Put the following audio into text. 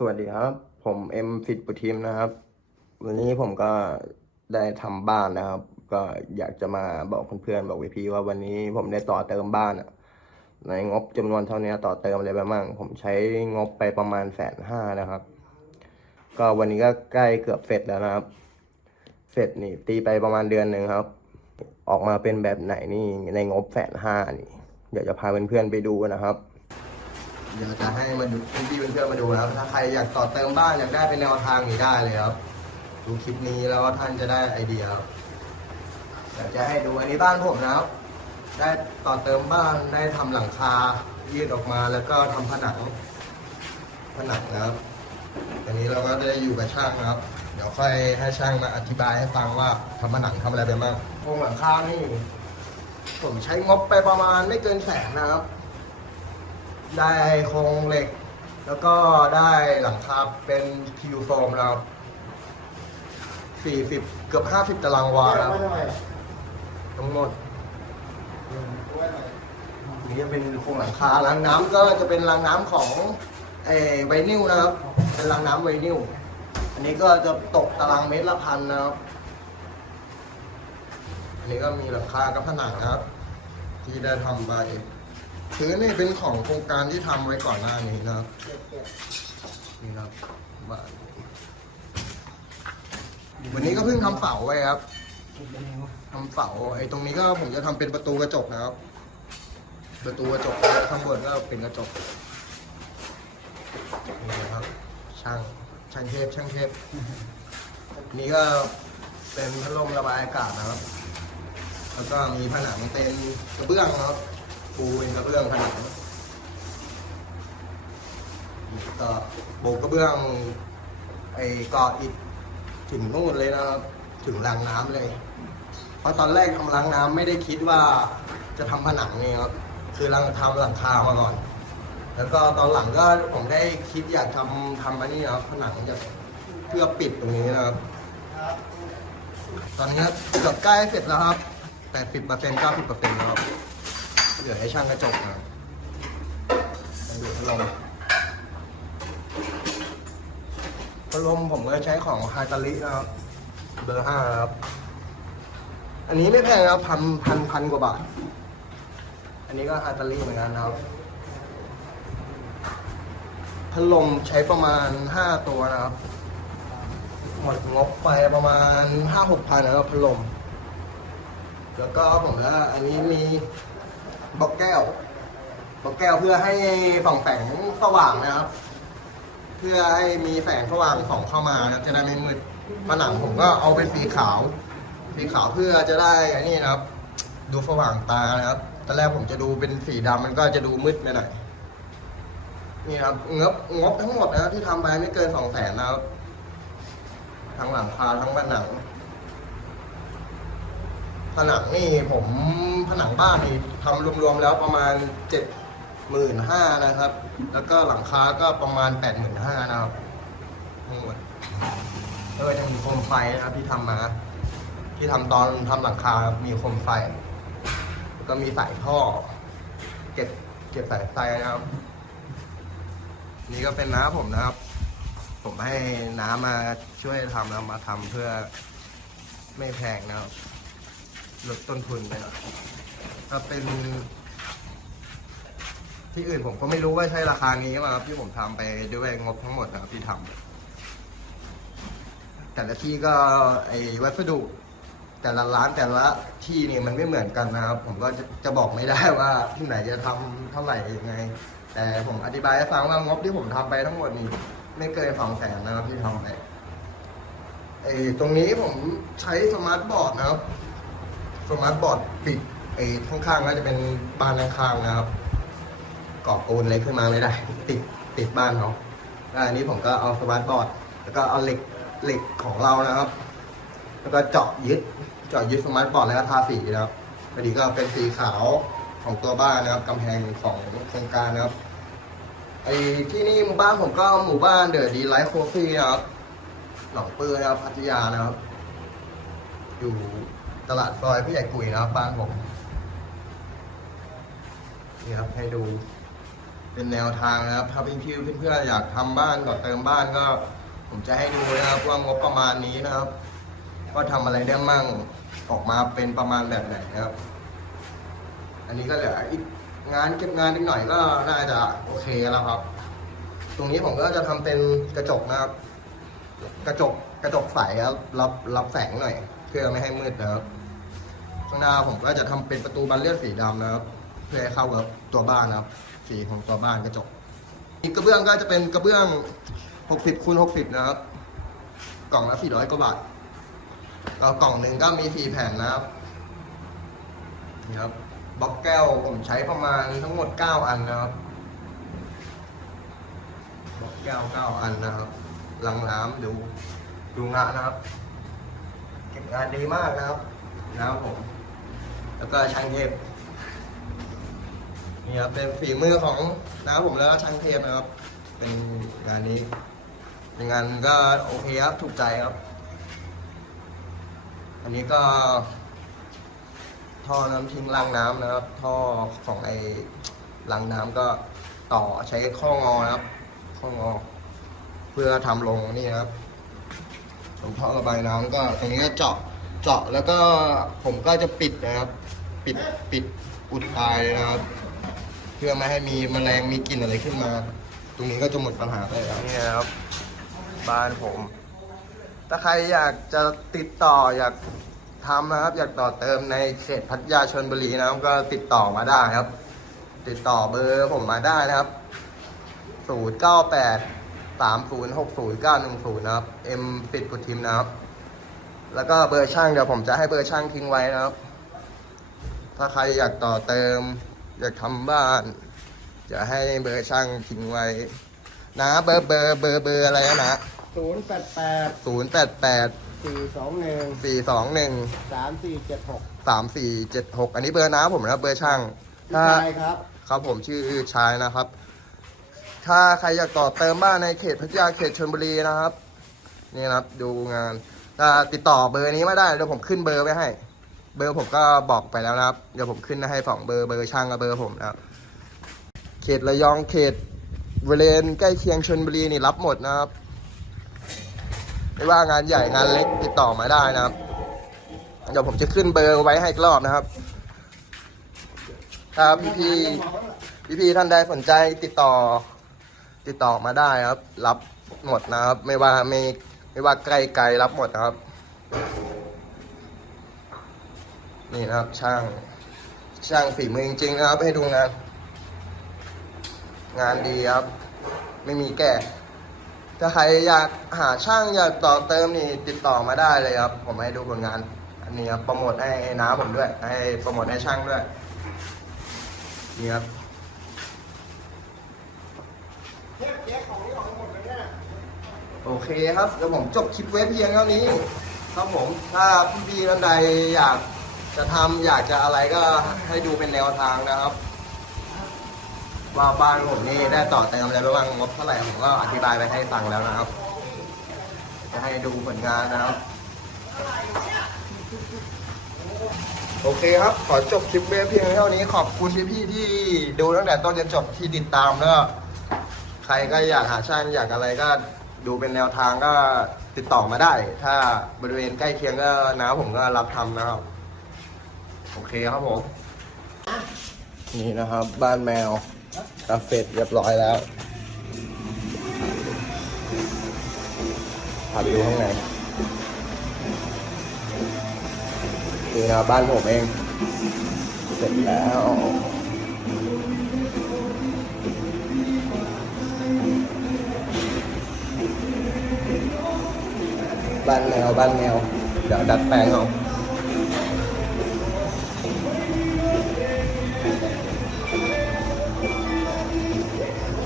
สวัสดีครับ ผมเอ็มฟิตปุทิมนะครับ วันนี้ผมก็ได้ทำบ้านนะครับ ก็อยากจะมาบอกเพื่อนๆบอกพี่ๆว่าวันนี้ผมได้ต่อเติมบ้านอะในงบจำนวนเท่านี้ต่อเติมอะไรไปบ้างผมใช้งบไปประมาณแสนห้านะครับ ก็วันนี้ก็ใกล้เกือบเสร็จแล้วนะครับ เสร็จนี่ตีไปประมาณเดือนหนึ่งครับ ออกมาเป็นแบบไหนนี่ในงบแสนห้านี่เดี๋ยวจะพาเพื่อนๆไปดูนะครับ เดี๋ยวจะให้มาดูพี่ๆเพื่อนๆมาดูนะครับ ถ้าใครอยากต่อเติมบ้านอยากได้เป็นแนวทางนี้ได้เลยครับ ดูคลิปนี้แล้วท่านจะได้ไอเดียครับอยากจะให้ดูอันนี้บ้านผมนะครับ ได้ต่อเติมบ้านได้ทำหลังคายืดออกมาแล้วก็ทำผนัง ผนังนะครับอันนี้เราก็ได้อยู่กับช่างนะครับ เดี๋ยวค่อยให้ช่างมาอธิบายให้ฟังว่าทำผนังทำอะไรไปบ้างโครงหลังคานี่ผมใช้งบไปประมาณไม่เกินแสนนะครับ ได้โครงเหล็ก แล้วก็ได้หลังคาเป็นคิวโฟมนะครับสี่สิบเกือบห้าสิบตารางวาครับทั้งหมดนี่จะเป็นโครงหลังคารางน้ำก็จะเป็นรางน้ำของไอ้ไวนิลนะครับ เป็นรางน้ำไวนิลอันนี้ก็จะตกตารางเมตรละพันนะครับ อันนี้ก็มีหลังคากับผนังนะครับ ที่ได้ทำไป พื้นนี่เป็นของโครงการที่ทำไว้ก่อนหน้านี้นะครับ นี่ครับบ้านวันนี้ก็เพิ่งทำเสาไว้ครับทำเสาไอ้ตรงนี้ก็ผมจะทำเป็นประตูกระจกนะครับ ประตูกระจกข้างบนก็เป็นกระจกนี่นะครับ ช่างช่างเทพช่างเทพนี่ก็เป็นพัดลมระบายอากาศนะครับ แล้วก็มีผนังเป็นกระเบื้องนะครับ ปูเป็นกระเบื้องผนังก็โบกกระเบื้อง ไอ้ก่ออิฐถึงนู่นเลยนะครับถึงรางน้ำเลย เพราะตอนแรกทำรางน้ำไม่ได้คิดว่าจะทำผนังเนี่ครับคือรังทำหลังคามาก่อน แล้วก็ตอนหลังก็ผมได้คิดอยากทำทำอันนี้นะครับผนังจะเพื่อปิดตรงนี้นะครับ ตอนนี้เกือบใกล้เสร็จแล้วครับแปดสิบเปอร์เซ็นต์เก้าสิบเปอร์เซ็นต์แล้วครับ เหลือให้ช่างกระจกนะครับดูพัดลมพัดลมผมก็ใช้ของฮาตาลินะครับ เบอร์ห้าครับ อันนี้ไม่แพงครับพันพันพันกว่าบาท อันนี้ก็ฮาตาลิเหมือนกันนะครับพัดลมใช้ประมาณห้าตัวนะครับ หมดงบไปประมาณห้าหกพันนะครับพัดลมแล้วก็ผมก็อันนี้มี บล็อกแก้วบล็อกแก้วเพื่อให้ส่องแสงสว่างนะครับ เพื่อให้มีแสงสว่างส่องเข้ามานะจะได้ไม่มืดผนังผมก็เอาเป็นสีขาว สีขาวเพื่อจะได้อันนี้นะครับ ดูสว่างตานะครับตอนแรกผมจะดูเป็นสีดำมันก็จะดูมืดไปหน่อยนี่ครับงบงบทั้งหมดนะที่ทำไปไม่เกินสองแสนนะครับทั้งหลังคาทั้งผนัง ผนังนี่ผมผนังบ้านนี่ทำรวมๆแล้วประมาณเจ็ดหมื่นห้านะครับ แล้วก็หลังคาก็ประมาณแปดหมื่นห้านะครับทั้งหมดเออยังมีโคมไฟนะครับที่ทำมา ที่ทำตอนทำหลังคา มีโคมไฟแล้วก็มีสายท่อ เก็บเก็บสายไฟนะครับ นี่ก็เป็นน้าผมนะครับ ผมให้น้ามาช่วยทำแล้วมาทำเพื่อไม่แพงนะครับ ลดต้นทุนไปหน่อยถ้าเป็น ที่อื่นผมก็ไม่รู้ว่าใช่ราคานี้มาครับที่ผมทำไปด้วยงบทั้งหมดนะครับที่ทำแต่ละที่ก็ไอ้วัสดุ แต่ละร้านแต่ละที่เนี่ยมันไม่เหมือนกันนะครับ ผมก็จะจะบอกไม่ได้ว่าที่ไหนจะทำเท่าไหร่ยังไง แต่ผมอธิบายให้ฟังว่างบที่ผมทำไปทั้งหมดนี่ไม่เกินสองแสนนะครับที่ทำไปไอ้ตรงนี้ผมใช้สมาร์ทบอร์ดนะครับ สมาร์ทบอร์ดปิดไอ้ข้างๆก็จะเป็นบานข้างๆนะครับก่อปูนอะไรขึ้นมาไม่ได้ ติดติดบ้านเขาแล้วอันนี้ผมก็เอาสมาร์ทบอร์ด แล้วก็เอาเหล็กเหล็กของเรานะครับ แล้วก็เจาะยึดเจาะยึดสมาร์ทบอร์ดแล้วก็ทาสีนะครับพอดีก็เป็นสีขาวของตัวบ้านนะครับกำแพงของโครงการนะครับไอ้ที่นี่หมู่บ้านผมก็หมู่บ้านเดอะดีไลท์โคฟี่นะครับหนองปือนะครับพัทยานะครับ อยู่ ตลาดซอยผู้ใหญ่กุยนะครับบ้านผมนี่ครับให้ดู เป็นแนวทางนะครับ ถ้าเป็นพี่เพื่อนๆอยากทำบ้านก่อเติมบ้านก็ ผมจะให้ดูนะครับว่างบประมาณนี้นะครับว่าทำอะไรได้มั่งออกมาเป็นประมาณแบบไหนนะครับ อันนี้ก็เหลืออีกงานเก็บงานนิดหน่อยก็น่าจะโอเคแล้วครับ ตรงนี้ผมก็จะทำเป็นกระจกนะครับ กระจกกระจกใสครับรับรับแสงหน่อย เพื่อไม่ให้มืดนะครับ ข้างหน้าผมก็จะทำเป็นประตูบานเลื่อนสีดำนะครับ เพื่อให้เข้ากับตัวบ้านนะครับ สีของตัวบ้านกระจก อีกกระเบื้องก็จะเป็นกระเบื้อง 60คูณ60 นะครับ กล่องละ400กว่าบาทแล้วกล่องหนึ่งก็มี4แผ่นนะครับนี่ครับบล็อกแก้วผมใช้ประมาณทั้งหมด 9 อันนะครับบล็อกแก้ว 9 อันนะครับลังน้ำดูดูงานะครับ ก็บงานดีมากนะครับนะครับผม แล้วก็ช่างเทพนี่ครับเป็นฝีมือของน้าผมแล้วก็ช่างเทพนะครับ เป็นงานนี้เป็นงานก็โอเคครับถูกใจครับ อันนี้ก็ท่อน้ำทิ้งล้างน้ำนะครับ ท่อของไอ้ล้างน้ำก็ต่อใช้ข้องอนะครับ ข้องอ เพื่อทำลงนี่นะครับ ตรงท่อระบายน้ำก็ตรงนี้ก็เจาะเจาะแล้วก็ผมก็จะปิดนะครับ ปิดปิดอุดตายเลยนะครับ เพื่อไม่ให้มีแมลงมีกลิ่นอะไรขึ้นมา ตรงนี้ก็จะหมดปัญหาไปแล้วนี่ครับบ้านผม ถ้าใครอยากจะติดต่ออยากทำนะครับ อยากต่อเติมในเขตพัทยาชนบุรีนะครับก็ติดต่อมาได้ครับ ติดต่อเบอร์ผมมาได้นะครับ 0 9 8 3 0 6 0 9 1 0นะครับ M ปิดกุทิมนะครับ แล้วก็เบอร์ช่างเดี๋ยวผมจะให้เบอร์ช่างทิ้งไว้นะครับ ถ้าใครอยากต่อเติม อยากทำบ้าน จะให้เบอร์ช่างทิ้งไว้ นะเบอร์เบอร์เบอร์เบอร์อะไรนะนะศูนย์แปดแปดศูนย์แปดแปดสี่สองหนึ่งสี่สองหนึ่งสามสี่เจ็ดหกสามสี่เจ็ดหกอันนี้เบอร์น้าผมนะครับเบอร์ช่างถ้าใช่ครับ ครับผมชื่อชายนะครับ ถ้าใครอยากต่อเติมบ้านในเขตพัทยาเขตชลบุรีนะครับ นี่นะครับดูงานติดต่อเบอร์นี้ไม่ได้เดี๋ยวผมขึ้นเบอร์ไว้ให้ เบอร์ผมก็บอกไปแล้วนะครับ เดี๋ยวผมขึ้นให้สองเบอร์เบอร์ช่างกับเบอร์ผมนะครับ เขตระยองเขตบริเวณใกล้เคียงชลบุรีนี่รับหมดนะครับ ไม่ว่างานใหญ่งานเล็กติดต่อมาได้นะครับ เดี๋ยวผมจะขึ้นเบอร์ไว้ให้อีกรอบนะครับ ถ้าพี่พี่พี่ท่านใดสนใจติดต่อ ติดต่อมาได้ครับ รับหมดนะครับ ไม่ว่าไม่ไม่ว่าใกล้ไกลรับหมดนะครับ นี่นะครับช่างช่างฝีมือจริงๆนะครับ ให้ดูงานงานดีครับ ไม่มีแก้ถ้าใครอยากหาช่างอยากต่อเติมนี่ติดต่อมาได้เลยครับ ผมให้ดูผลงาน อันนี้ครับโปรโมทให้น้าผมด้วย ให้โปรโมทให้ช่างด้วยนี่ครับ โอเคครับเดี๋ยวผมจบคลิปไว้เพียงเท่านี้ ครับผมถ้าพี่ๆท่านใดอยากจะทำอยากจะอะไรก็ให้ดูเป็นแนวทางนะครับ ว่าบ้านผมนี่ได้ต่อเติมอะไรไปบ้างงบเท่าไหร่ผมก็อธิบายไปให้ฟังแล้วนะครับ จะให้ดูผลงานนะครับ โอเคครับ ขอจบคลิปไว้เพียงเท่านี้ ขอบคุณพี่ๆที่ดูตั้งแต่ต้นจนจบที่ติดตามแล้ว ใครก็อยากหาช่างอยากอะไรก็ ดูเป็นแนวทางก็ติดต่อมาได้ ถ้าบริเวณใกล้เคียงก็นะผมก็รับทำนะครับ โอเคครับผม นี่นะครับ บ้านแมวกาเฟตเรียบร้อยแล้วพาไปดูข้างในนี่นะบ้านผมเอง เสร็จแล้ว บ้านแมวบ้